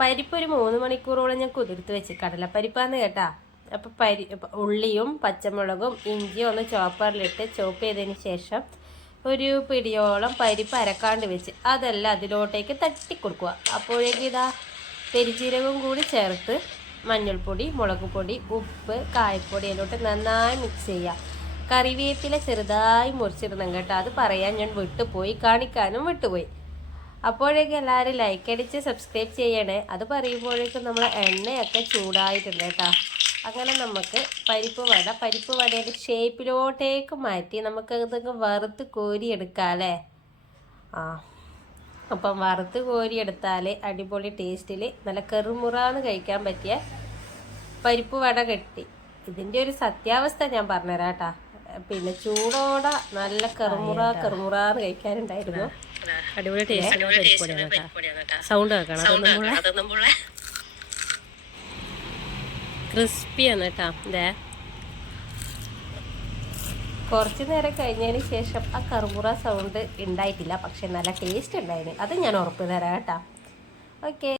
പരിപ്പ് ഒരു മൂന്ന് മണിക്കൂറോളം ഞാൻ കുതിർത്ത് വെച്ച് കടലപ്പരിപ്പാന്ന് കേട്ടാ? അപ്പം പരി ഉള്ളിയും പച്ചമുളകും ഇഞ്ചിയും ഒന്ന് ചോപ്പറിലിട്ട് ചോപ്പ് ചെയ്തതിന് ശേഷം ഒരു പിടിയോളം പരിപ്പ് അരക്കാണ്ട് വെച്ച് അതെല്ലാം അതിലോട്ടേക്ക് തട്ടി കൊടുക്കുക അപ്പോഴേക്കും ഇതാ പെരിജീരകവും കൂടി ചേർത്ത് മഞ്ഞൾപ്പൊടി മുളക് പൊടി ഉപ്പ് കായപ്പൊടി അതിലോട്ട് നന്നായി മിക്സ് ചെയ്യുക. കറിവേപ്പില ചെറുതായി മുറിച്ചിടണം കേട്ടോ. അത് പറയാൻ ഞാൻ വിട്ടുപോയി കാണിക്കാനും വിട്ടുപോയി. അപ്പോഴേക്കും എല്ലാവരും ലൈക്ക് അടിച്ച് സബ്സ്ക്രൈബ് ചെയ്യണേ. അത് പറയുമ്പോഴേക്കും നമ്മൾ എണ്ണയൊക്കെ ചൂടായിട്ടുണ്ട് കേട്ടോ. അങ്ങനെ നമുക്ക് പരിപ്പ് വട പരിപ്പ് വടയുടെ ഷേപ്പിലോട്ടേക്ക് മാറ്റി നമുക്ക് അതൊക്കെ വറുത്ത് കോരിയെടുക്കാം അല്ലേ? ആ. അപ്പം വറുത്ത് കോരിയെടുത്താൽ അടിപൊളി ടേസ്റ്റിൽ നല്ല കെറുമുറാന്ന് കഴിക്കാൻ പറ്റിയ പരിപ്പ് വട കെട്ടി. ഇതിന്റെ ഒരു സത്യാവസ്ഥ ഞാൻ പറഞ്ഞുതരാം കേട്ടാ. പിന്നെ ചൂടോടെ നല്ല കെറുമുറ കെറുമുറാന്ന് കഴിക്കാനുണ്ടായിരുന്നു. അടിപൊളി ടേസ്റ്റ് സൗണ്ട് കേൾക്കണം. അതൊന്നും ക്രിസ്പിയാണ് കേട്ടോ. ഇതേ കുറച്ച് നേരം കഴിഞ്ഞതിന് ശേഷം ആ കറുപുറ സൗണ്ട് ഉണ്ടായിട്ടില്ല. പക്ഷെ നല്ല ടേസ്റ്റ് ഉണ്ടായിരുന്നു അത് ഞാൻ ഉറപ്പ് തരാം കേട്ടോ. ഓക്കെ